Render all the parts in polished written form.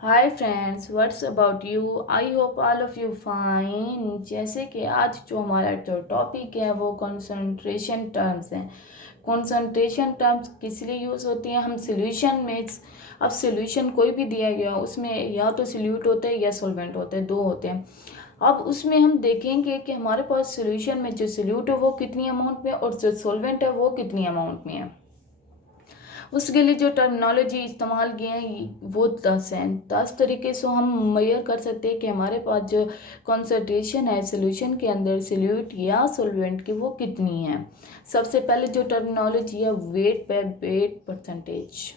Hi friends, what's about you. I hope all of you fine. जैसे कि आज जो हमारा जो टॉपिक है वो कंसंट्रेशन टर्म्स हैं। कंसंट्रेशन टर्म्स किस लिए यूज़ होती हैं? हम सॉल्यूशन में अब सॉल्यूशन कोई भी दिया गया उसमें या तो सॉल्यूट होते हैं या सॉल्वेंट होते हैं, दो होते हैं। अब उसमें हम देखेंगे कि हमारे पास सॉल्यूशन में जो सॉल्यूट है वो कितनी अमाउंट में और जो सॉल्वेंट है वो कितनी अमाउंट में है। उसके लिए जो टर्मिनोलॉजी इस्तेमाल किए हैं वो 10 हैं। 10 तरीके से हम मेजर कर सकते हैं कि हमारे पास जो कॉन्सेंट्रेशन है सोल्यूशन के अंदर सोल्यूट या सॉल्वेंट की वो कितनी है। सबसे पहले जो टर्मिनोलॉजी है वेट पे वेट परसेंटेज,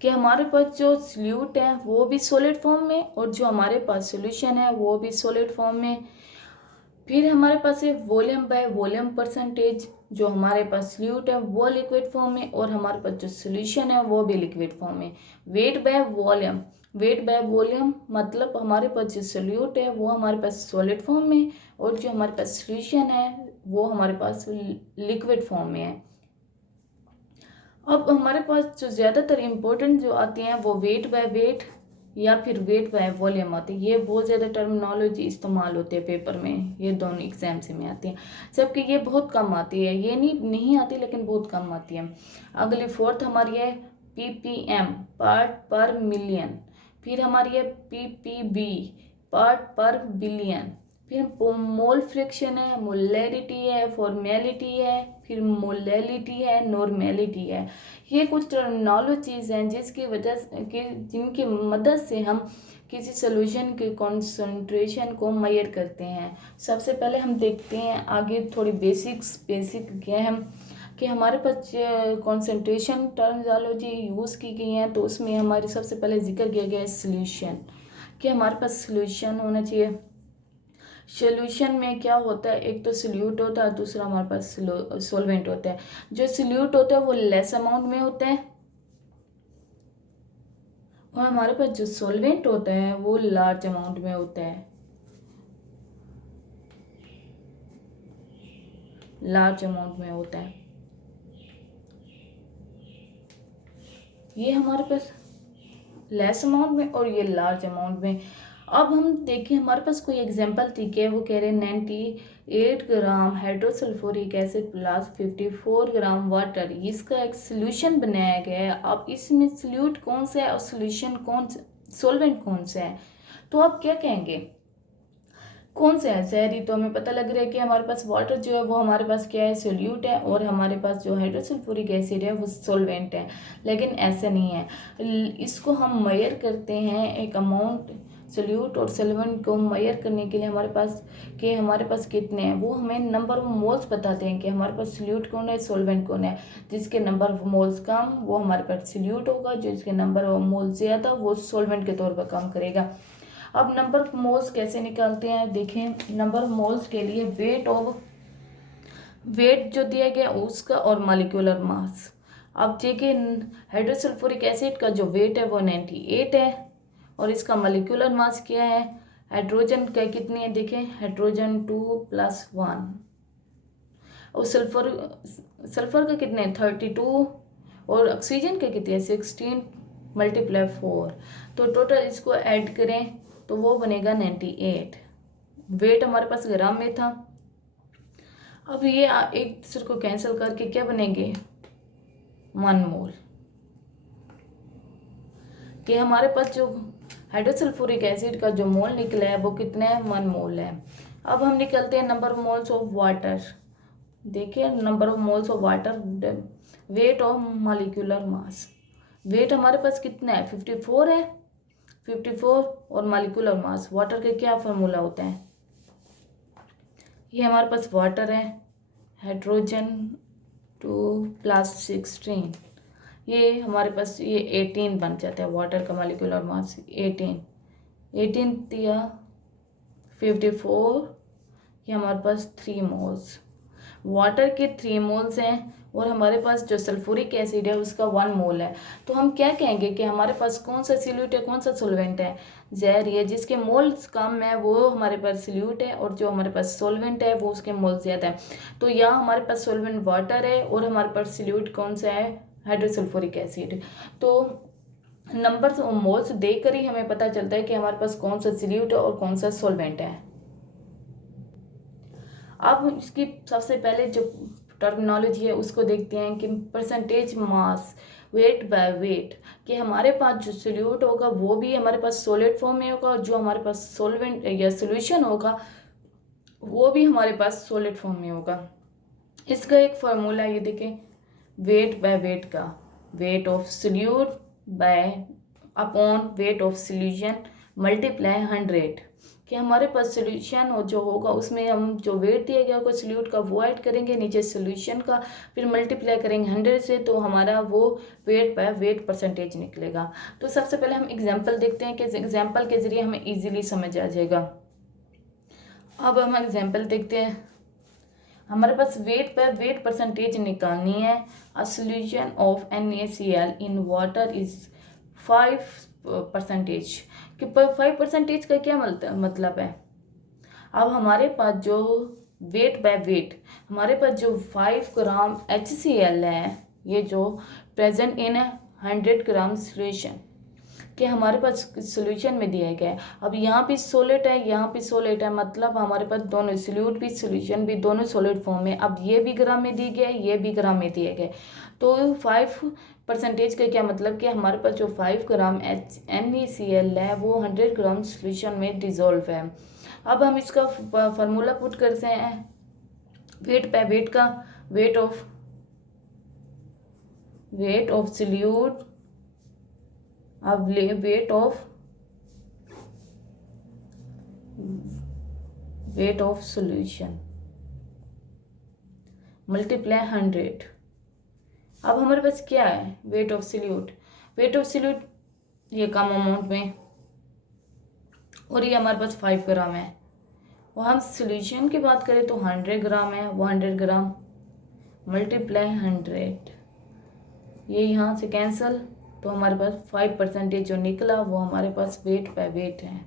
कि हमारे पास जो सोल्यूट है वो भी सॉलिड फॉर्म में और जो हमारे पास सोल्यूशन है वो भी सॉलिड फॉर्म में। फिर हमारे पास है वॉल्यूम बाय वॉल्यूम परसेंटेज, जो हमारे पास सोल्यूट है वो लिक्विड फॉर्म में और हमारे पास जो सोल्यूशन है वो भी लिक्विड फॉर्म में। Weight by volume, weight by volume मतलब हमारे पास जो सोल्यूट है वो हमारे पास सॉलिड फॉर्म में और जो हमारे पास सोल्यूशन है वो हमारे पास लिक्विड फॉर्म में है। अब हमारे पास जो ज़्यादातर इम्पोर्टेंट जो आती हैं वो वेट बाय वेट या फिर वेट बाय वॉल्यूम आती है। ये बहुत ज़्यादा टर्मिनोलॉजी इस्तेमाल होती है पेपर में, ये दोनों एग्जाम्स में आती हैं। जबकि ये बहुत कम आती है, ये नहीं आती लेकिन बहुत कम आती है। अगली फोर्थ हमारी है ppm, पार्ट पर मिलियन। फिर हमारी है ppb, पार्ट पर बिलियन। फिर मोल फ्रैक्शन है, मोलैरिटी है, फॉर्मेलिटी है, फिर मोलैलिटी है, नॉर्मेलिटी है। ये कुछ टर्मिनोलॉजीज हैं जिसकी वजह से जिनकी मदद से हम किसी सोल्यूशन के कॉन्सेंट्रेशन को मेजर करते हैं। सबसे पहले हम देखते हैं आगे थोड़ी बेसिक क्या है कि हमारे पास कॉन्सेंट्रेशन टर्मिनोलॉजी यूज़ की गई है। तो उसमें हमारे सबसे पहले जिक्र किया गया है सोल्यूशन, कि हमारे पास सोल्यूशन होना चाहिए। सोल्यूशन में क्या होता है, एक तो सोल्यूट होता है, दूसरा हमारे पास सॉल्वेंट होता है। जो सोल्यूट होता है वो लेस अमाउंट में होता है और हमारे पास जो सॉल्वेंट होता है वो लार्ज अमाउंट में होता है, लार्ज अमाउंट में होता है। ये हमारे पास लेस अमाउंट में और ये लार्ज अमाउंट में। अब हम देखें हमारे पास कोई एग्जांपल थी कि वो कह रहे हैं 98 ग्राम हाइड्रोसल्फ्यूरिक एसिड प्लस 54 ग्राम वाटर, इसका एक सोल्यूशन बनाया गया है। अब इसमें सोल्यूट कौन सा है और सोल्यूशन कौन सा, सॉल्वेंट कौन सा है? तो आप क्या कहेंगे कौन सा है? जहरी तो हमें पता लग रहा है कि हमारे पास वाटर जो है वो हमारे पास क्या है, सोल्यूट है, और हमारे पास जो हाइड्रोसल्फ्यूरिक एसिड है वो सॉल्वेंट है। लेकिन ऐसा नहीं है, इसको हम मेजर करते हैं एक अमाउंट। सोल्यूट और सॉल्वेंट को मेजर करने के लिए हमारे पास कितने हैं वो हमें नंबर ऑफ मोल्स बताते हैं कि हमारे पास सोल्यूट कौन है, सॉल्वेंट कौन है। जिसके नंबर ऑफ मोल्स कम वो हमारे पास सोल्यूट होगा, जिसके नंबर ऑफ मोल्स ज़्यादा वो सॉल्वेंट के तौर पर काम करेगा। अब नंबर ऑफ मोल्स कैसे निकालते हैं, देखें। नंबर ऑफ मोल्स के लिए वेट जो दिया गया उसका और मॉलिक्यूलर मास। अब देखिए हाइड्रोसल्फ्यूरिक एसिड का जो वेट है वो 98 है और इसका मॉलिक्यूलर मास क्या है, हाइड्रोजन का कितनी है, देखें हाइड्रोजन 2+1 और सल्फर का कितने 32 और ऑक्सीजन के कितने 16 × 4। तो टोटल इसको ऐड करें तो वो बनेगा 98। वेट हमारे पास ग्राम में था। अब ये एक दूसरे को कैंसिल करके क्या बनेंगे 1 मोल, कि हमारे पास जो हाइड्रोसल्फ्यूरिक एसिड का जो मोल निकला है वो कितना है 1 मोल है। अब हम निकलते हैं number of moles of water. देखिए number of moles of water, weight of molecular mass. Weight हमारे पास कितना है 54 है, 54 और मॉलिक्यूलर मास। वाटर के क्या फार्मूला होता है, ये हमारे पास वाटर है हाइड्रोजन 2+16, ये हमारे पास ये 18 बन जाता है। वाटर का मॉलिक्यूलर मास 18 दिया 54, ये हमारे पास 3 मोल्स। वाटर के 3 मोल्स हैं और हमारे पास जो सल्फ्यूरिक एसिड है उसका 1 मोल है। तो हम क्या कहेंगे कि हमारे पास कौन सा सॉल्यूट है कौन सा सॉल्वेंट है? जहर है, जिसके मोल्स कम है वो हमारे पास सॉल्यूट है और जो हमारे पास सॉल्वेंट है वो उसके मोल ज़्यादा है। तो यहाँ हमारे पास सॉल्वेंट वाटर है और हमारे पास सॉल्यूट कौन सा है, हाइड्रोसल्फ्यूरिक एसिड। तो नंबर्स और मोल्स देखकर ही हमें पता चलता है कि हमारे पास कौन सा सॉल्यूट है और कौन सा सॉल्वेंट है। अब इसकी सबसे पहले जो टर्मिनोलॉजी है उसको देखते हैं कि percentage mass weight by wait, कि हमारे पास जो सोल्यूट होगा वो भी हमारे पास सॉलिड फॉर्म में होगा, जो हमारे पास सॉल्वेंट या सोल्यूशन होगा वो भी हमारे पास सॉलिड फॉर्म में होगा। इसका एक फार्मूला ये देखें, वेट बाय वेट का, weight of solute by upon weight of solution multiply 100, कि हमारे पास सोल्यूशन हो जो होगा उसमें हम जो वेट दिया गया होगा सोल्यूट का वो ऐड करेंगे नीचे सोल्यूशन का, फिर मल्टीप्लाई करेंगे 100 से, तो हमारा वो वेट बाय वेट परसेंटेज निकलेगा। तो सबसे पहले हम एग्जांपल देखते हैं कि एग्जांपल के ज़रिए हमें इजीली समझ आ जाएगा। अब हम एग्जांपल देखते हैं। हमारे पास वेट बाय वेट परसेंटेज निकालनी है। A solution of NaCl in water is 5%, कि 5% का क्या मतलब है। अब हमारे पास जो वेट बाय वेट, हमारे पास जो 5 ग्राम HCl है, ये जो प्रेजेंट इन 100 ग्राम सोल्यूशन, कि हमारे पास सोल्यूशन में दिया गया है। अब यहाँ भी सॉलिड है, यहाँ भी सॉलिड है, मतलब हमारे पास दोनों सोल्यूट भी सोल्यूशन भी दोनों सॉलिड फॉर्म में। अब ये भी ग्राम में दिए गए, ये भी ग्राम में दिए गए, तो 5% का क्या मतलब कि हमारे पास जो 5 ग्राम NaCl है वो 100 ग्राम सोल्यूशन में डिजोल्व है। अब हम इसका फार्मूला पुट करते हैं वेट बाय वेट का, वेट ऑफ सोल्यूट, अब वेट ऑफ सॉल्यूशन मल्टीप्लाई 100। अब हमारे पास क्या है, वेट ऑफ सोल्यूट ये कम अमाउंट में, और ये हमारे पास 5 ग्राम है। और हम सॉल्यूशन की बात करें तो 100 ग्राम है, वो 100 ग्राम मल्टीप्लाई 100, ये यहाँ से कैंसिल, तो हमारे पास 5% जो निकला वो हमारे पास वेट बाय वेट है।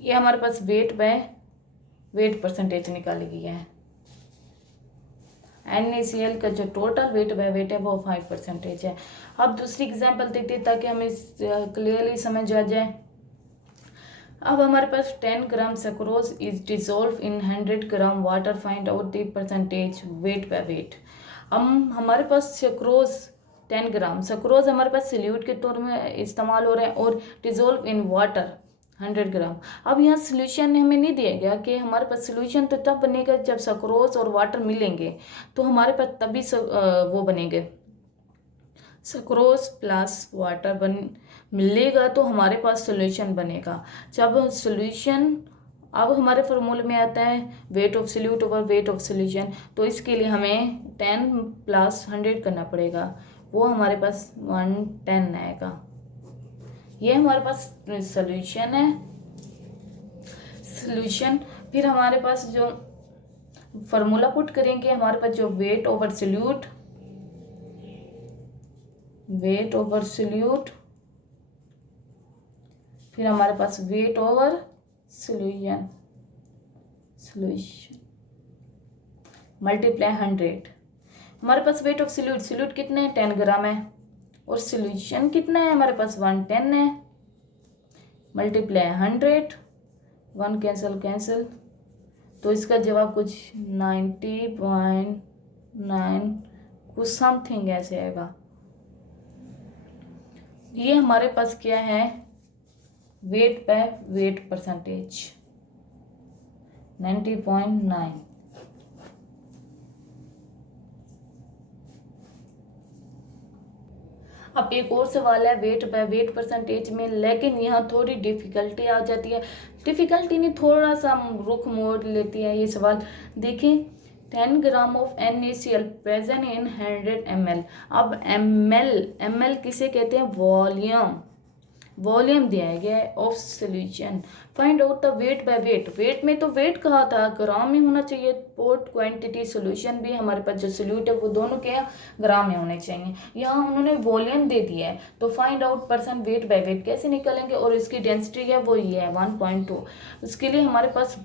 ये हमारे पास वेट बाय वेट परसेंटेज निकाली गई है। NaCl का जो टोटल वेट बाय वेट है वो 5% है। अब दूसरी एग्जांपल देखते हैं ताकि हमें क्लियरली समझ आ जाए। अब हमारे पास 10 gram sucrose is dissolve in 100 gram water, find out the percentage weight by weight. हमारे पास सक्रोज 10 ग्राम, सक्रोज हमारे पास सल्यूट के तौर में इस्तेमाल हो रहा है, और डिजोल्व इन वाटर 100 ग्राम। अब यहाँ सोल्यूशन हमें नहीं दिया गया कि हमारे पास सोल्यूशन तो तब बनेगा जब सक्रोज और वाटर मिलेंगे, तो हमारे पास तभी वो बनेंगे, सक्रोज प्लस वाटर मिलेगा तो हमारे पास सोल्यूशन बनेगा। जब सोल्यूशन, अब हमारे फार्मूले में आता है wait of solute over weight of solution, तो इसके लिए हमें 10 प्लस 100 करना पड़ेगा, वो हमारे पास 110 आएगा। ये हमारे पास सोल्यूशन है। सोल्यूशन फिर हमारे पास जो फार्मूला पुट करेंगे, हमारे पास जो वेट ओवर सोल्यूट, फिर हमारे पास वेट ओवर सोल्यूशन मल्टीप्लाई 100। हमारे पास वेट ऑफ सोल्यूट कितने हैं, 10 ग्राम है, और सोल्यूशन कितना है हमारे पास 110 है, मल्टीप्लाई 100, 1 कैंसिल, तो इसका जवाब कुछ 90.9 कुछ समथिंग ऐसे आएगा। ये हमारे पास क्या है, वेट बाय वेट परसेंटेज 90.9। अब एक और सवाल है वेट बाय वेट परसेंटेज में, लेकिन यहाँ थोड़ी डिफिकल्टी आ जाती है, डिफिकल्टी नहीं थोड़ा सा रुख मोड़ लेती है ये सवाल। देखें 10 gram of NaCl present in 100 ml। अब ml किसे कहते हैं, वॉल्यूम दिया गया है of solution, find out the weight by weight. Weight में तो वेट कहा था ग्राम में होना चाहिए, पोर्ट क्वांटिटी सोल्यूशन भी हमारे पास जो सोल्यूट है वो दोनों क्या ग्राम में होने चाहिए, यहाँ उन्होंने वॉल्यूम दे दिया है, तो find out percent weight by wait कैसे निकालेंगे, और इसकी डेंसिटी है वो ये है 1.2। उसके लिए हमारे पास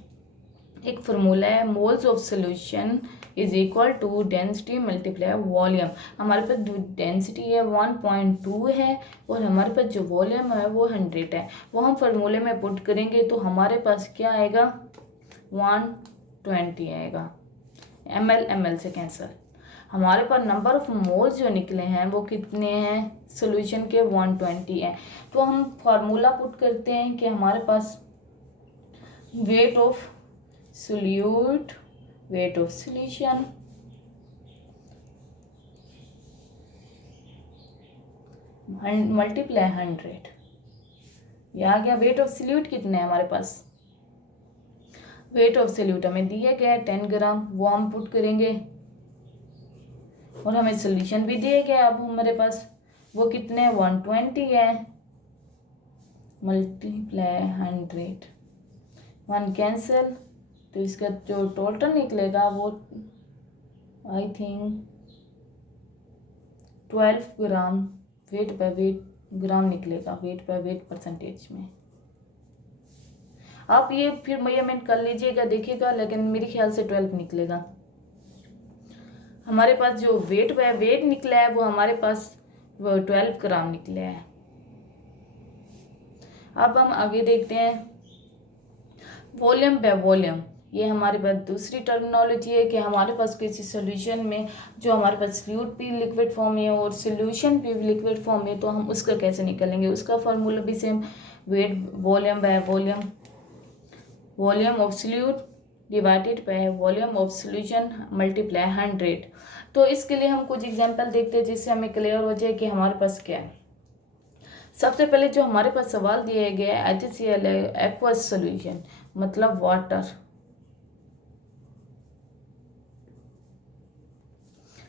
एक फार्मूला है, moles of solution is equal to density multiply volume. हमारे पास जो डेंसिटी है 1.2 है और हमारे पास जो वॉल्यूम है वो 100 है। वो हम फार्मूले में पुट करेंगे तो हमारे पास क्या आएगा, 120 आएगा। ml से कैंसिल। हमारे पास नंबर ऑफ मोल्स जो निकले हैं वो कितने हैं, सोल्यूशन के 120 हैं। तो हम फार्मूला पुट करते हैं कि हमारे पास weight of solute, weight of solution multiply 100। ये आ गया। वेट ऑफ सोल्यूट कितने हैं हमारे पास, वेट ऑफ सोल्यूट हमें दिया गया है 10 ग्राम, वो हम पुट करेंगे और हमें सोल्यूशन भी दिया गया। अब हमारे पास वो कितने 120 है, मल्टीप्लाई 100, 1 कैंसिल। तो इसका जो टोटल निकलेगा वो I think 12 gram weight by weight gram निकलेगा, वेट बाय वेट परसेंटेज में। आप ये फिर मेजरमेंट कर लीजिएगा, देखिएगा, लेकिन मेरे ख्याल से 12 निकलेगा। हमारे पास जो वेट बाय वेट निकला है वो हमारे पास 12 ग्राम निकले हैं। अब हम आगे देखते हैं वॉल्यूम बाय वॉल्यूम। ये हमारे पास दूसरी टर्मिनोलॉजी है कि हमारे पास किसी सोल्यूशन में जो हमारे पास फ्लूइड भी लिक्विड फॉर्म में और सोल्यूशन भी लिक्विड फॉर्म में, तो हम उसका कैसे निकालेंगे। उसका फार्मूला भी same, weight volume by volume, volume of solute divided by volume of solution multiply 100। तो इसके लिए हम कुछ एग्जांपल देखते हैं जिससे हमें क्लियर हो जाए कि हमारे पास क्या है। सबसे पहले जो हमारे पास सवाल दिया गया है HCl एक्वस सोल्यूशन, मतलब water.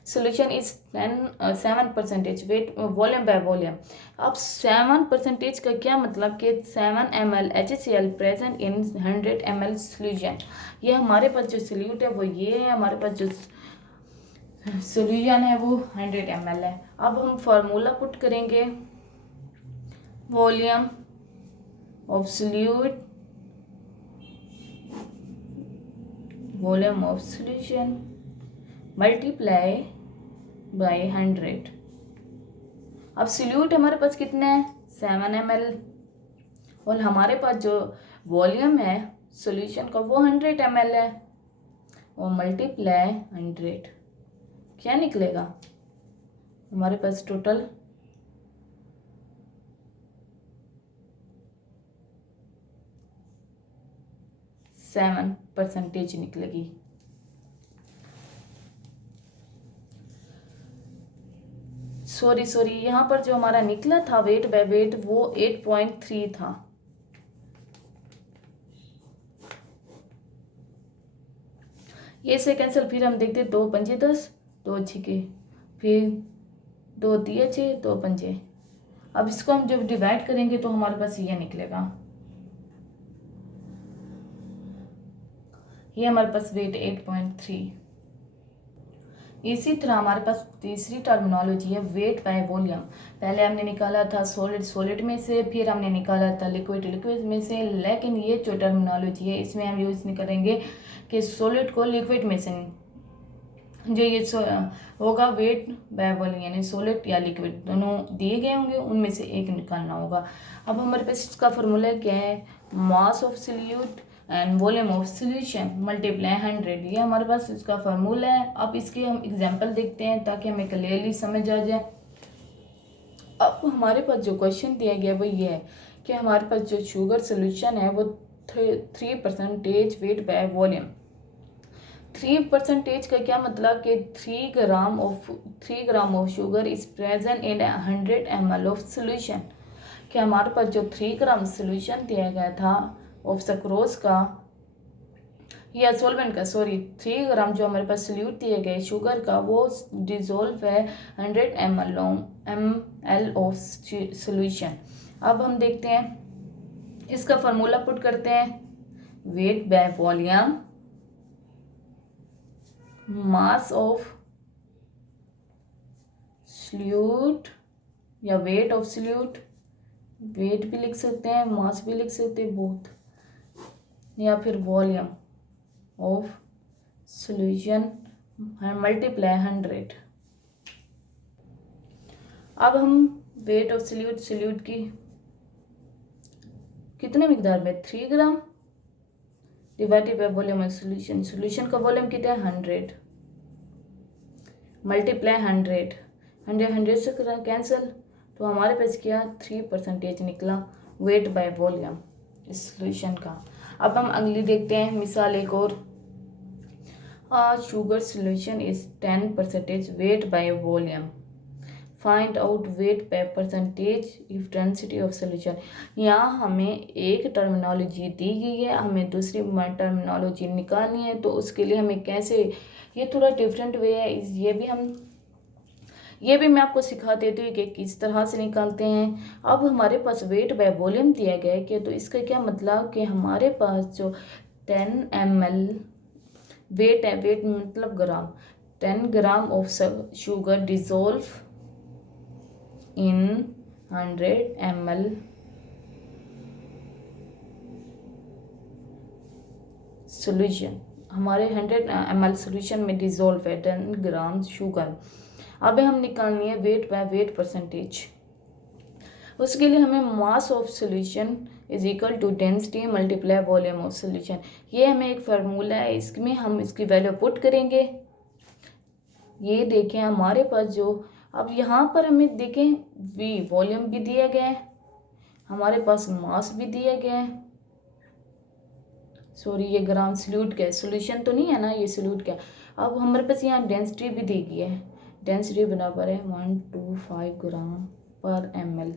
Solution is 7% weight volume by volume. अब 7% का क्या मतलब कि 7 ml HCl present in 100 ml solution. ये हमारे पास जो सोल्यूट है वो ये है, हमारे पास जो सोल्यूशन है वो 100 ml है। अब हम फार्मूला पुट करेंगे, volume of solute, volume of solution multiply by 100। अब सोल्यूट हमारे पास कितने हैं 7 ml और हमारे पास जो वॉल्यूम है सोल्यूशन का वो 100 ml है और मल्टीप्लाई 100। क्या निकलेगा हमारे पास टोटल 7% निकलेगी। सॉरी यहाँ पर जो हमारा निकला था वेट बाय वेट वो 8.3 था। ये से कैंसिल, फिर हम देखते 2 पंजे 10, 2 छिके, फिर 2 दिए 6, 2 पंजे। अब इसको हम जब डिवाइड करेंगे तो हमारे पास ये निकलेगा, ये हमारे पास वेट 8.3। इसी तरह हमारे पास तीसरी टर्मिनोलॉजी है वेट बाय वॉल्यूम। पहले हमने निकाला था सॉलिड में से, फिर हमने निकाला था लिक्विड में से, लेकिन ये जो टर्मिनोलॉजी है इसमें हम यूज़ नहीं करेंगे कि सॉलिड को लिक्विड में से जो ये होगा वेट बाय वॉल्यूम, यानी सॉलिड या लिक्विड दोनों दिए गए होंगे, उनमें से एक निकालना होगा। अब हमारे पास इसका फॉर्मूला क्या है, mass of solute and volume of solution multiply 100। ये हमारे पास इसका फार्मूला है। अब इसके हम एग्जांपल देखते हैं ताकि हमें क्लियरली समझ आ जाए। अब हमारे पास जो क्वेश्चन दिया गया वो ये है कि हमारे पास जो शुगर सोल्यूशन है वो 3% वेट बाय वॉल्यूम। 3% का क्या मतलब कि 3 gram of sugar is present in 100 ml of solution. कि हमारे पास जो 3 ग्राम सोल्यूशन दिया गया था ऑफ सक्रोज का या सॉल्वेंट का, 3 ग्राम जो हमारे पास सोल्यूट दिए गए शुगर का वो डिजोल्व है 100 ml ऑफ सोल्यूशन। अब हम देखते हैं इसका फार्मूला पुट करते हैं, weight by volume mass of solute या वेट ऑफ सोल्यूट, वेट भी लिख सकते हैं मास भी लिख सकते हैं बोथ, या फिर वॉल्यूम ऑफ सॉल्यूशन मल्टीप्लाई 100। अब हम वेट ऑफ सॉल्यूट की कितने मिकदार में 3 gram divided by volume of solution का वॉल्यूम कितना है 100 मल्टीप्लाई 100 से कैंसिल, तो हमारे पास क्या 3% निकला वेट बाय वॉल्यूम इस सॉल्यूशन का। अब हम अगली देखते हैं मिसाल एक और। Sugar solution is 10% weight by volume, find out weight by percentage if density of solution. यहाँ हमें एक टर्मिनोलॉजी दी गई है, हमें दूसरी टर्मिनोलॉजी निकालनी है, तो उसके लिए हमें कैसे, ये थोड़ा डिफरेंट वे है, ये भी मैं आपको सिखा देती हूँ कि किस तरह से निकालते हैं। अब हमारे पास वेट बाय वॉल्यूम दिया गया है कि तो इसका क्या मतलब कि हमारे पास जो 10 ml वेट है, वेट मतलब ग्राम, 10 gram of sugar dissolve in 100 ml solution, हमारे 100 ml सॉल्यूशन में डिजोल्व है 10 ग्राम शुगर। अब हम निकालनी है वेट बाय वेट परसेंटेज। उसके लिए हमें mass of solution is equal to density multiply volume of solution, ये हमें एक फार्मूला है, इसमें हम इसकी वैल्यू पुट करेंगे। ये देखें हमारे पास जो, अब यहाँ पर हमें देखें वी वॉल्यूम भी दिया गया है, हमारे पास मास भी दिया गया है, सॉरी ये ग्राम सॉल्यूट का सॉल्यूशन तो नहीं है ना, ये सॉल्यूट का। अब हमारे पास यहाँ डेंसिटी भी दी गई है, डेंसिटी बराबर है 125 ग्राम पर ml,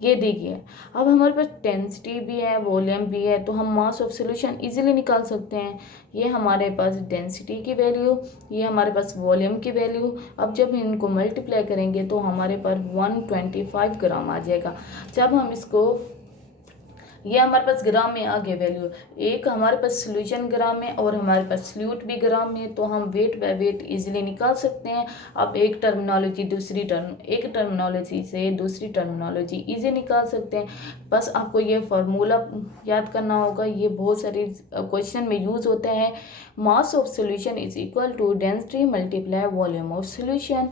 ये दी गई है। अब हमारे पास डेंसिटी भी है वॉल्यूम भी है, तो हम मास ऑफ सॉल्यूशन इजीली निकाल सकते हैं। ये हमारे पास डेंसिटी की वैल्यू, ये हमारे पास वॉल्यूम की वैल्यू। अब जब इनको मल्टीप्लाई करेंगे तो हमारे पास 125 ग्राम आ जाएगा। जब हम इसको, ये हमारे पास ग्राम में आ गया वैल्यू, एक हमारे पास सॉल्यूशन ग्राम में और हमारे पास सॉल्यूट भी ग्राम में, तो हम वेट बाय वेट इजीली निकाल सकते हैं। अब एक टर्मिनोलॉजी से दूसरी टर्मिनोलॉजी इजी निकाल सकते हैं। बस आपको ये फार्मूला याद करना होगा, ये बहुत सारे क्वेश्चन में यूज़ होता है। Mass of solution is equal to density multiply volume of solution.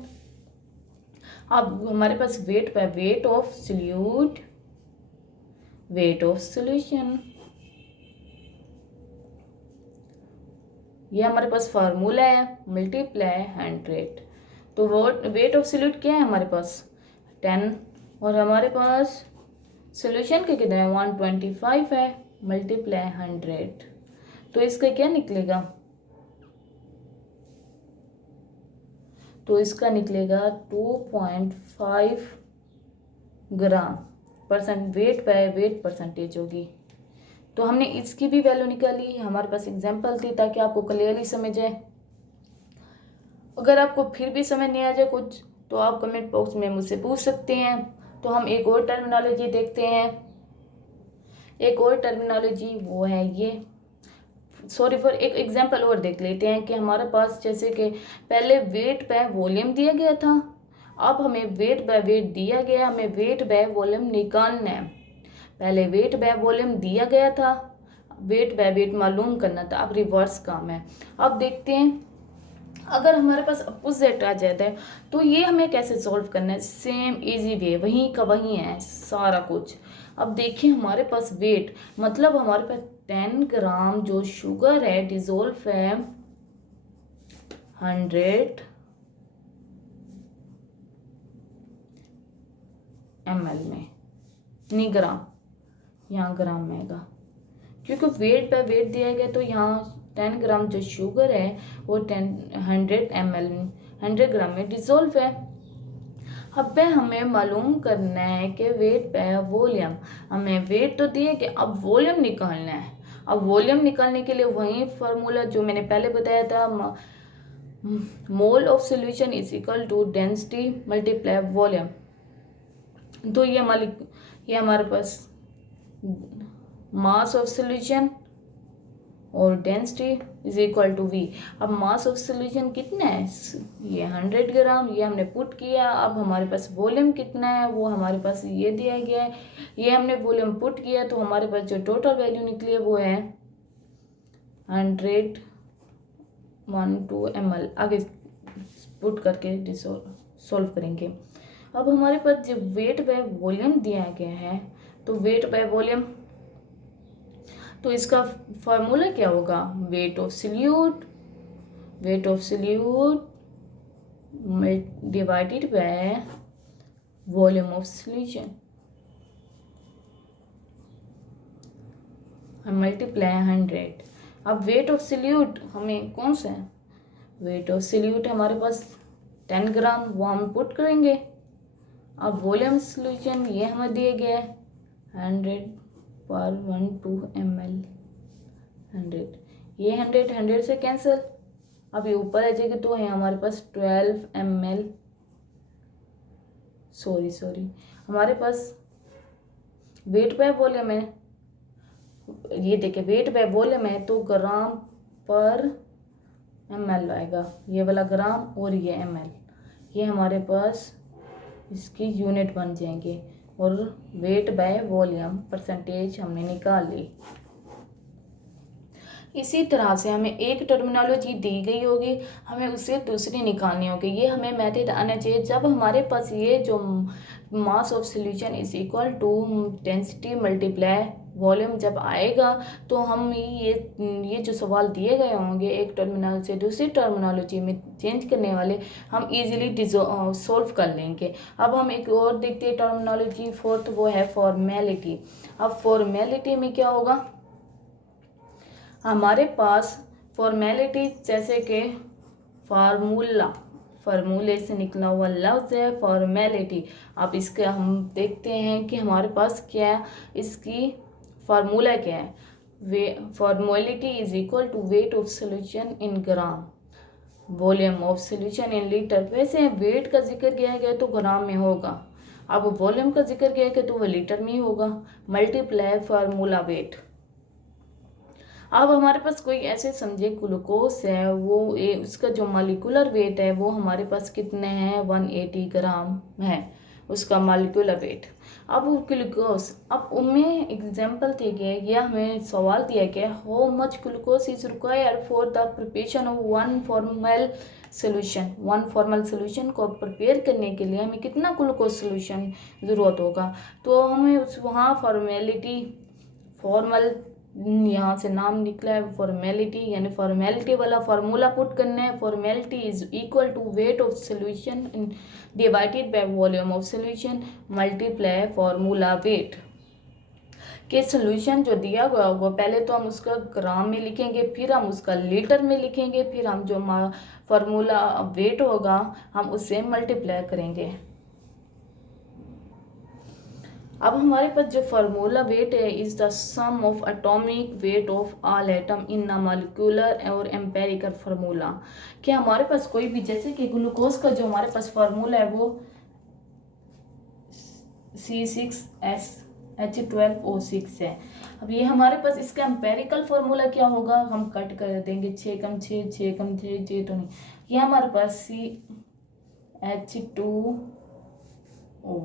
अब हमारे पास weight by weight of solute, weight of solution, ये हमारे पास फार्मूला है मल्टीप्लाई 100। तो वेट ऑफ सॉल्यूट क्या है हमारे पास 10 और हमारे पास सॉल्यूशन के कितने हैं 125 है, मल्टीप्लाई 100, तो इसका क्या निकलेगा, तो इसका निकलेगा 2.5 ग्राम वेट बाय वेट परसेंटेज होगी। तो हमने इसकी भी वैल्यू निकाली, हमारे पास एग्जांपल थी ताकि आपको क्लियरली समझ आए। अगर आपको फिर भी समझ नहीं आ जाए कुछ तो आप कमेंट बॉक्स में मुझसे पूछ सकते हैं। तो हम एक और टर्मिनोलॉजी देखते हैं, एक और टर्मिनोलॉजी वो है ये, सॉरी फॉर एक एग्जांपल और देख लेते हैं कि हमारे पास जैसे कि पहले वेट बाय वॉल्यूम दिया गया था, अब हमें वेट बाय वेट दिया गया, हमें वेट बाय वॉल्यूम निकालना है। पहले वेट बाय वॉल्यूम दिया गया था, वेट बाय वेट मालूम करना था, अब रिवर्स काम है। अब देखते हैं अगर हमारे पास अपोजिट आ जाता है तो ये हमें कैसे सॉल्व करना है, सेम इजी वे, वहीं का वहीं है सारा कुछ। अब देखिए हमारे पास वेट मतलब हमारे पास 10 ग्राम जो शुगर है डिजोल्व है 100 ml में, नहीं ग्राम, यहाँ ग्राम में आएगा क्योंकि वेट बाय वेट दिया गया, तो यहाँ 10 ग्राम जो शुगर है वो 100 ml 100 ग्राम में डिजोल्व है। अब हमें मालूम करना है कि वेट बाय वॉल्यूम, हमें वेट तो दिए कि अब वॉल्यूम निकालना है। अब वॉल्यूम निकालने के लिए वही फार्मूला जो मैंने पहले बताया था, mole of solution is equal to density multiply volume. तो ये हमारे पास मास ऑफ सॉल्यूशन और density is equal to V. अब मास ऑफ सॉल्यूशन कितना है, ये 100 ग्राम, ये हमने पुट किया। अब हमारे पास वॉल्यूम कितना है वो हमारे पास ये दिया गया है, ये हमने वॉल्यूम पुट किया, तो हमारे पास जो टोटल वैल्यू निकली है वो है 100 12 ml आगे पुट करके सॉल्व करेंगे। अब हमारे पास जब वेट बाय वॉल्यूम दिया गया है तो वेट बाय वॉल्यूम, तो इसका फार्मूला क्या होगा, wait of solute divided by volume of solution multiply 100। अब वेट ऑफ सॉल्यूट हमें कौन सा है, वेट ऑफ सॉल्यूट हमारे पास 10 ग्राम, वो हम पुट करेंगे। अब वॉल्यूम सॉल्यूशन ये हमें दिए गया है 100 पर 12 ml 100, ये 100 से कैंसिल, अब ये ऊपर आ जाएगा तो है हमारे पास 12 ml, सॉरी हमारे पास वेट बाय वॉल्यूम है, ये देखिए वेट बाय वॉल्यूम है तो ग्राम पर ml आएगा, ये वाला ग्राम और ये ml, ये हमारे पास इसकी यूनिट बन जाएंगे और वेट बाय वॉल्यूम परसेंटेज हमने निकाल ली। इसी तरह से हमें एक टर्मिनोलॉजी दी गई होगी, हमें उससे दूसरी निकालनी होगी। ये हमें मेथड आना चाहिए जब हमारे पास ये जो mass of solution is equal to density multiply volume जब आएगा तो हम ये जो सवाल दिए गए होंगे एक टर्मिनल से दूसरी टर्मिनोलॉजी में चेंज करने वाले, हम इजीली सॉल्व कर लेंगे। अब हम एक और देखते हैं टर्मिनोलॉजी फोर्थ, वो है फॉर्मेलिटी। अब फॉर्मेलिटी में क्या होगा, हमारे पास फॉर्मेलिटी जैसे कि फार्मूले से निकला हुआ लफ्ज़ है फॉर्मेलिटी। अब इसके हम देखते हैं कि हमारे पास क्या इसकी फार्मूला क्या है, formality is equal to weight of solution in gram volume of solution in litre. वैसे वेट का जिक्र किया गया तो ग्राम में होगा, अब वॉल्यूम का जिक्र किया गया तो वो लीटर में ही होगा, मल्टीप्लाई फार्मूला वेट। अब हमारे पास कोई ऐसे समझे ग्लूकोज है, वो उसका जो मॉलिक्यूलर वेट है वो हमारे पास कितने हैं 180 ग्राम है उसका मॉलिक्यूलर वेट। अब ग्लूकोज, अब उनमें एग्जाम्पल दिए गए या हमें सवाल दिया गया how much glucose is required for the preparation of one formal solution को प्रिपेयर करने के लिए हमें कितना ग्लूकोज सोल्यूशन ज़रूरत होगा। तो हमें वहाँ फॉर्मल यहाँ से नाम निकला है फॉर्मेलिटी, यानी फॉर्मेलिटी वाला फार्मूला पुट करना है। Formality is equal to weight of solution divided by volume of solution multiply formula weight. के सोल्यूशन जो दिया गया होगा पहले तो हम उसका ग्राम में लिखेंगे, फिर हम उसका लीटर में लिखेंगे, फिर हम जो फार्मूला वेट होगा हम उससे मल्टीप्लाई करेंगे। अब हमारे पास जो फार्मूला वेट है is the sum of atomic weight of all atom in the molecular और एम्पेरिकल फार्मूला। कि हमारे पास कोई भी, जैसे कि ग्लूकोज का जो हमारे पास फार्मूला है वो C6H12O6 है। अब ये हमारे पास इसका एम्पेरिकल फार्मूला क्या होगा, हम कट कर देंगे 6 कम 6 6 कम 6 6 तो नहीं, ये हमारे पास CH2O,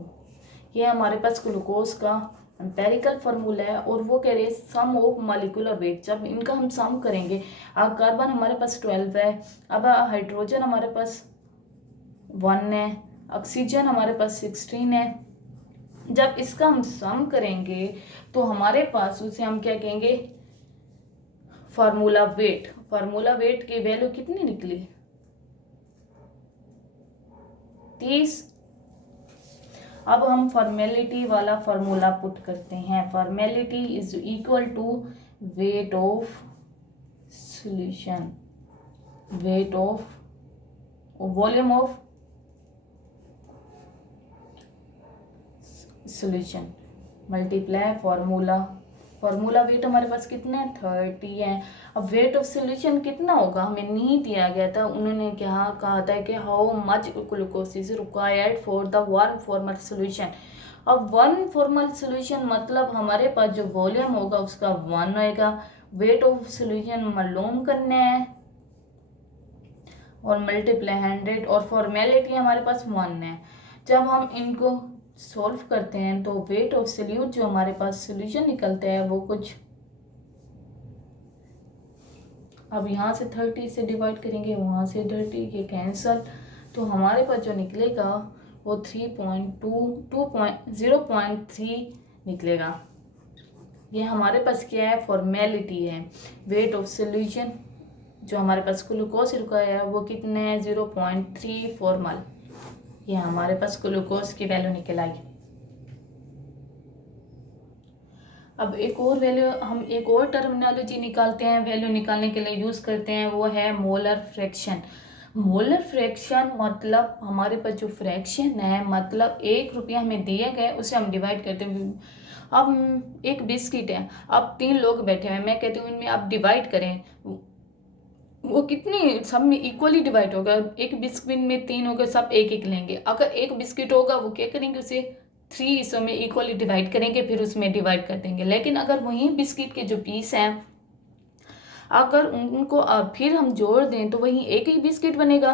ये हमारे पास ग्लूकोज का एम्पेरिकल फार्मूला है और वो कह रहे हैं सम ऑफ मॉलिक्यूलर वेट। जब इनका हम सम करेंगे, अब कार्बन हमारे पास 12 है, अब हाइड्रोजन हमारे पास 1 है, ऑक्सीजन हमारे पास 16 है। जब इसका हम सम करेंगे तो हमारे पास उसे हम क्या कहेंगे फार्मूला वेट की वैल्यू कितनी निकली 30। अब हम फॉर्मेलिटी वाला फार्मूला पुट करते हैं, formality is equal to weight of solution weight of volume of solution multiply formula weight हमारे पास कितना है 30 है। अब वेट ऑफ सॉल्यूशन कितना होगा हमें नहीं दिया गया था, उन्होंने क्या कहा था कि how much glucose is required for the one formal solution. अब वन फॉर्मल सॉल्यूशन मतलब हमारे पास जो वॉल्यूम होगा उसका 1 होएगा, वेट ऑफ सॉल्यूशन मालूम करना है और मल्टीप्लाई 100 और फॉर्मेलिटी हमारे पास 1 है। जब हम इनको सॉल्व करते हैं तो वेट ऑफ सॉल्यूट जो हमारे पास सॉल्यूशन निकलता है वो कुछ अब यहाँ से 30 से डिवाइड करेंगे, वहाँ से 30, ये कैंसल, तो हमारे पास जो निकलेगा वो 0.3 निकलेगा। ये हमारे पास क्या है, फॉर्मेलिटी है। वेट ऑफ सोल्यूशन जो हमारे पास ग्लूकोज रिक्वायर है वो कितने हैं, 0.3 फॉर्मल। ये हमारे पास ग्लूकोज की वैल्यू निकल आई। अब एक और वैल्यू, हम एक और टर्मिनोलॉजी निकालते हैं, वैल्यू निकालने के लिए यूज़ करते हैं, वो है मोलर फ्रैक्शन। मोलर फ्रैक्शन मतलब हमारे पास जो फ्रैक्शन है, मतलब 1 रुपया हमें दिए गए उसे हम डिवाइड करते हैं। अब एक बिस्किट है, अब 3 लोग बैठे हैं, मैं कहती हूँ इनमें आप डिवाइड करें, वो कितनी सब में इक्वली डिवाइड होगा। एक बिस्किट में 3 होगा, सब एक एक लेंगे। अगर एक बिस्किट होगा वो क्या करेंगे, उसे 3 हिस्सों में इक्वली डिवाइड करेंगे, फिर उसमें डिवाइड कर देंगे। लेकिन अगर वही बिस्किट के जो पीस हैं, अगर उनको फिर हम जोड़ दें तो वही एक ही बिस्किट बनेगा।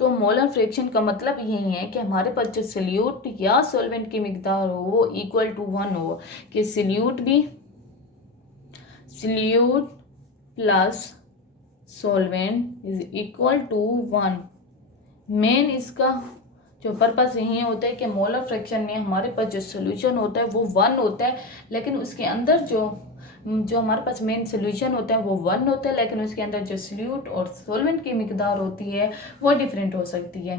तो मोलर फ्रैक्शन का मतलब यही है कि हमारे पास जो सल्यूट या सॉल्वेंट की मिकदार हो वो इक्वल टू 1 हो, कि solute plus solvent is equal to 1। Main इसका जो पर्पस यही होता है कि मोलर फ्रैक्शन में हमारे पास जो सोल्यूशन होता है वो 1 होता है, लेकिन उसके अंदर जो हमारे पास मेन सोल्यूशन होता है वो 1 होता है, लेकिन उसके अंदर जो सल्यूट और सॉल्वेंट की मिकदार होती है वो डिफरेंट हो सकती है।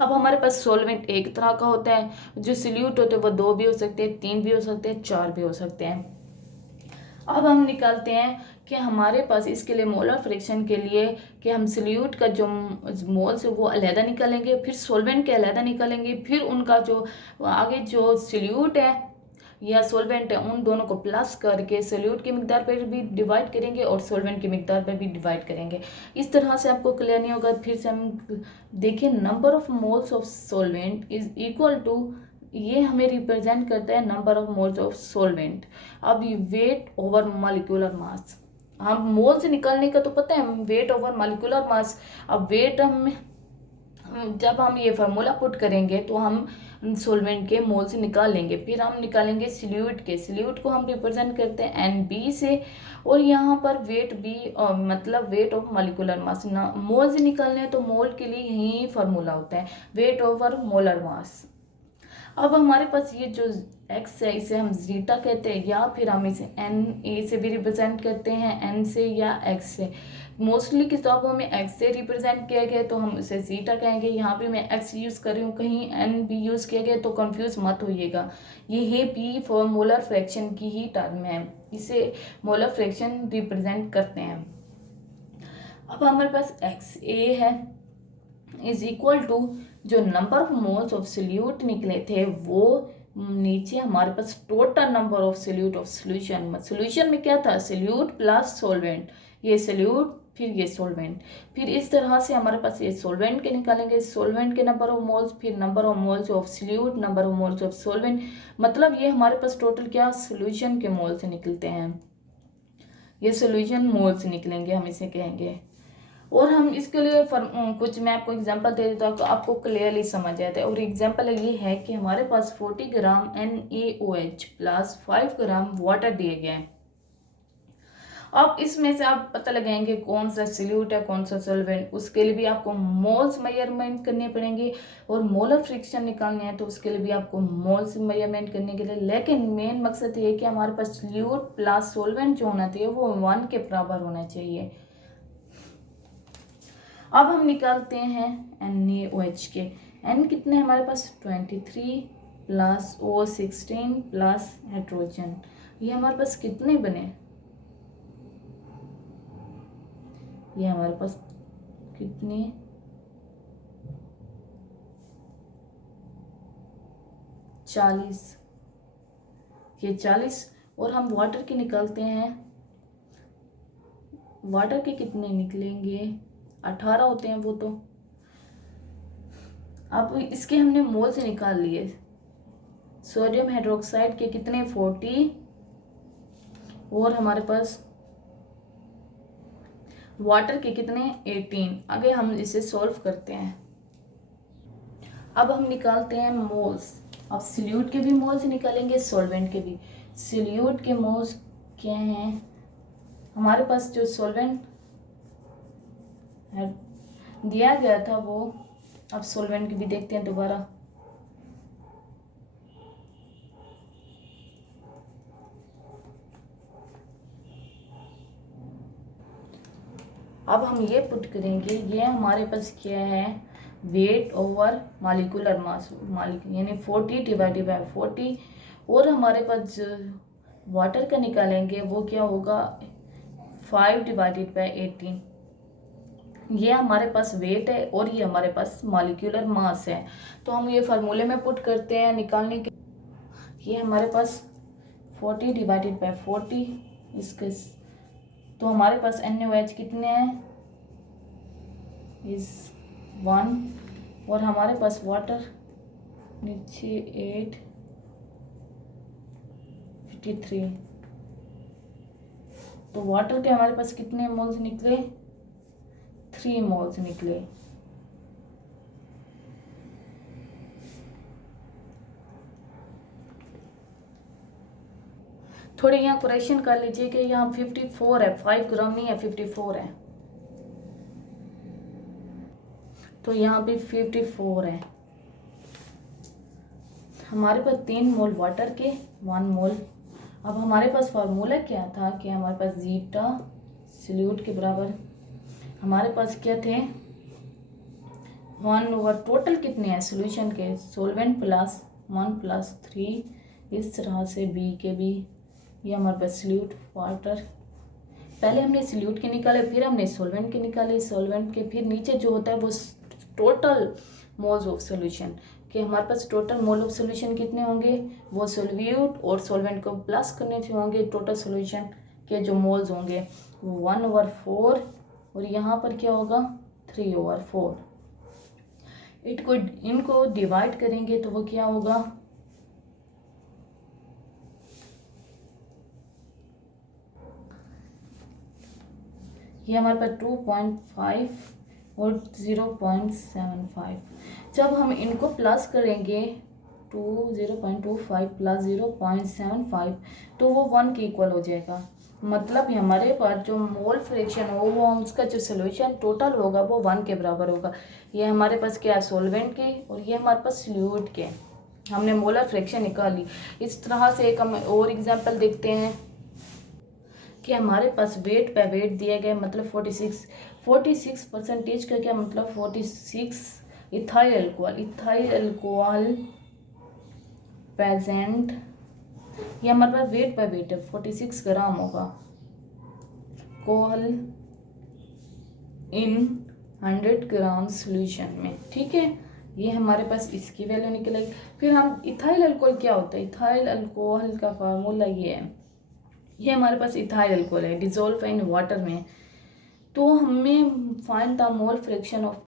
अब हमारे पास सॉल्वेंट एक तरह का होता है, जो सल्यूट होते हैं वो 2 भी हो सकते हैं, 3 भी हो सकते हैं, 4 भी हो सकते हैं। अब हम निकालते हैं कि हमारे पास इसके लिए मोलर फ्रैक्शन के लिए कि हम सल्यूट का जो मोल्स है वो अलहदा निकालेंगे, फिर सॉल्वेंट के अलहदा निकालेंगे, फिर उनका जो आगे जो सल्यूट है या सॉल्वेंट है उन दोनों को प्लस करके सल्यूट की मिकदार पर भी डिवाइड करेंगे और सॉल्वेंट की मिकदार पर भी डिवाइड करेंगे। इस तरह से आपको क्लियर नहीं होगा। फिर से हम देखिए, number of moles of solvent is equal to, ये हमें रिप्रेजेंट करता है number of moles of solvent. अब ये वेट ओवर मॉलिक्यूलर मास, हम मोल से निकालने का तो पता है, वेट ओवर मॉलिक्यूलर मास। अब वेट हम जब हम ये फार्मूला पुट करेंगे तो हम सॉल्वेंट के मोल से निकाल लेंगे, फिर हम निकालेंगे सल्यूट के। सल्यूट को हम रिप्रेजेंट करते हैं NB से, और यहाँ पर वेट बी मतलब वेट ऑफ मॉलिक्यूलर मास। मोल से निकालने हैं तो मोल के लिए यही फार्मूला होता है, वेट ओवर मोलर मास। अब हमारे पास ये जो x है इसे हम जीटा कहते हैं, या फिर हम इसे NA से भी रिप्रेजेंट करते हैं, N से या x से। मोस्टली किताबों में x से रिप्रेजेंट किया गया तो हम उसे जीटा कहेंगे। यहाँ पे मैं x यूज़ कर रही हूँ, कहीं N भी यूज़ किया गया तो कंफ्यूज मत होइएगा। ये है P फॉर मोलर फ्रैक्शन की ही टर्म है, इसे मोलर फ्रैक्शन रिप्रेजेंट करते हैं। अब हमारे पास XA है इज इक्वल टू जो number of moles of solute निकले थे वो नीचे हमारे पास total number of solute of solution में क्या था, सल्यूट प्लस सॉल्वेंट, ये सल्यूट फिर ये सॉल्वेंट। फिर इस तरह से हमारे पास ये सॉल्वेंट के निकालेंगे, सॉल्वेंट के नंबर ऑफ मोल्स, फिर number of moles of salute, number of moles of solvent, मतलब ये हमारे पास टोटल क्या सोल्यूशन के मोल से निकलते हैं, ये सोल्यूशन मोल से निकलेंगे, हम इसे कहेंगे। और हम इसके लिए कुछ मैं आपको एग्जांपल दे देता हूँ तो आपको क्लियरली समझ आता है। और एग्जांपल ये है कि हमारे पास 40 ग्राम NaOH प्लस 5 ग्राम वाटर दिए गए हैं। अब इसमें से आप पता लगाएंगे कौन सा सल्यूट है कौन सा सॉल्वेंट, उसके लिए भी आपको मोल्स मेजरमेंट करने पड़ेंगे, और मोलर फ्रिक्शन निकालने हैं तो उसके लिए भी आपको मोल्स मेजरमेंट करने के लिए। लेकिन मेन मकसद ये है कि हमारे पास सल्यूट प्लस सॉल्वेंट जो होना चाहिए वो 1 के बराबर होना चाहिए। अब हम निकालते हैं NaOH के। N कितने हमारे पास 23 प्लस O16 प्लस हाइड्रोजन, ये हमारे पास कितने बने, ये हमारे पास कितने 40, ये 40। और हम वाटर के निकालते हैं, वाटर के कितने निकलेंगे 18 होते हैं वो तो। अब इसके हमने मोल से निकाल लिए, सोडियम हाइड्रोक्साइड के कितने 40, और हमारे पास वाटर के कितने 18। आगे हम इसे सॉल्व करते हैं। अब हम निकालते हैं मोल्स। अब सल्यूट के भी मोल्स निकालेंगे, सॉल्वेंट के भी। सल्यूट के मोल्स क्या हैं, हमारे पास जो सॉल्वेंट दिया गया था वो। अब सॉल्वेंट की भी देखते हैं दोबारा। अब हम ये पुट करेंगे, ये हमारे पास क्या है, वेट ओवर मॉलिक्यूलर मास, यानी 40 डिवाइडेड बाय 40। और हमारे पास जो वाटर का निकालेंगे वो क्या होगा, 5 डिवाइडेड बाय 18। ये हमारे पास वेट है और ये हमारे पास मॉलिक्यूलर मास है। तो हम ये फार्मूले में पुट करते हैं निकालने के। ये हमारे पास 40 डिवाइडेड बाय 40 इसके, तो हमारे पास NaOH कितने हैं, इस 1। और हमारे पास वाटर नीचे 853। तो वाटर के हमारे पास कितने मोल्स निकले, 3 मोल्स निकले। थोड़े यहाँ करेक्शन कर लीजिए कि यहाँ 54 है, 5 ग्राम नहीं है, 54 है। तो यहाँ पे 54 है। हमारे पास 3 मोल वाटर के, 1 मोल। अब हमारे पास फार्मूला क्या था कि हमारे पास जीटा सल्यूट के बराबर, हमारे पास क्या थे, 1 ओवर टोटल कितने हैं सोल्यूशन के, सोलवेंट प्लस 1 प्लस 3, इस तरह से बी के बी। ये हमारे पास सल्यूट वाटर, पहले हमने सल्यूट के निकाले, फिर हमने सोलवेंट के निकाले, सोलवेंट के फिर नीचे जो होता है वो टोटल मोल्स ऑफ सोल्यूशन, कि हमारे पास टोटल मोल ऑफ सोल्यूशन कितने होंगे, वो सोल्यूट और सोलवेंट को प्लस करने से होंगे, टोटल सोल्यूशन के जो मोल्स होंगे वो 1 ओवर 4, और यहाँ पर क्या होगा 3 ओवर 4। इनको डिवाइड करेंगे तो वो क्या होगा, ये हमारे पास 2.5 और 0.75। जब हम इनको प्लस करेंगे 0.25 प्लस 0.75 तो वो 1 के इक्वल हो जाएगा। मतलब हमारे पास जो मोल फ्रैक्शन हो वो उसका जो सोल्यूशन टोटल होगा वो 1 के बराबर होगा। ये हमारे पास क्या है, सोलवेंट के, और ये हमारे पास सल्यूट के। हमने मोलर फ्रैक्शन निकाली। इस तरह से एक हम और एग्जांपल देखते हैं कि हमारे पास वेट पे वेट दिया गया, मतलब 46% का क्या मतलब 46 इथाइल अल्कोहल प्रेजेंट। ये हमारे पास वेट पे वेट है, 46 ग्राम होगा कोहल इन 100 ग्राम सोल्यूशन में। ठीक है, ये हमारे पास इसकी वैल्यू निकलेगी। फिर हम इथाइल अल्कोहल क्या होता है, इथाइल अल्कोहल का फार्मूला ये है, ये हमारे पास इथाइल अल्कोहल है डिजोल्व इन वाटर में। तो हमें find the mole fraction of